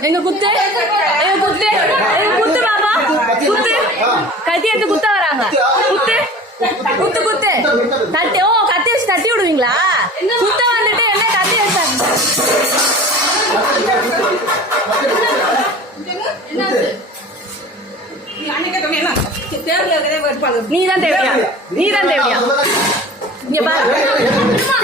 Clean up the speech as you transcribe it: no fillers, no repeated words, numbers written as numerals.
எங்க குத்து பாப்பா குத்து கத்தி எடுத்து குத்த வராங்க குத்து குத்து கத்தி கத்தி வச்சு தட்டி விடுவீங்களா குத்த வந்துட்டு என்ன கத்தி வச்சாங்க நீதான் தேவையா இங்க பாரு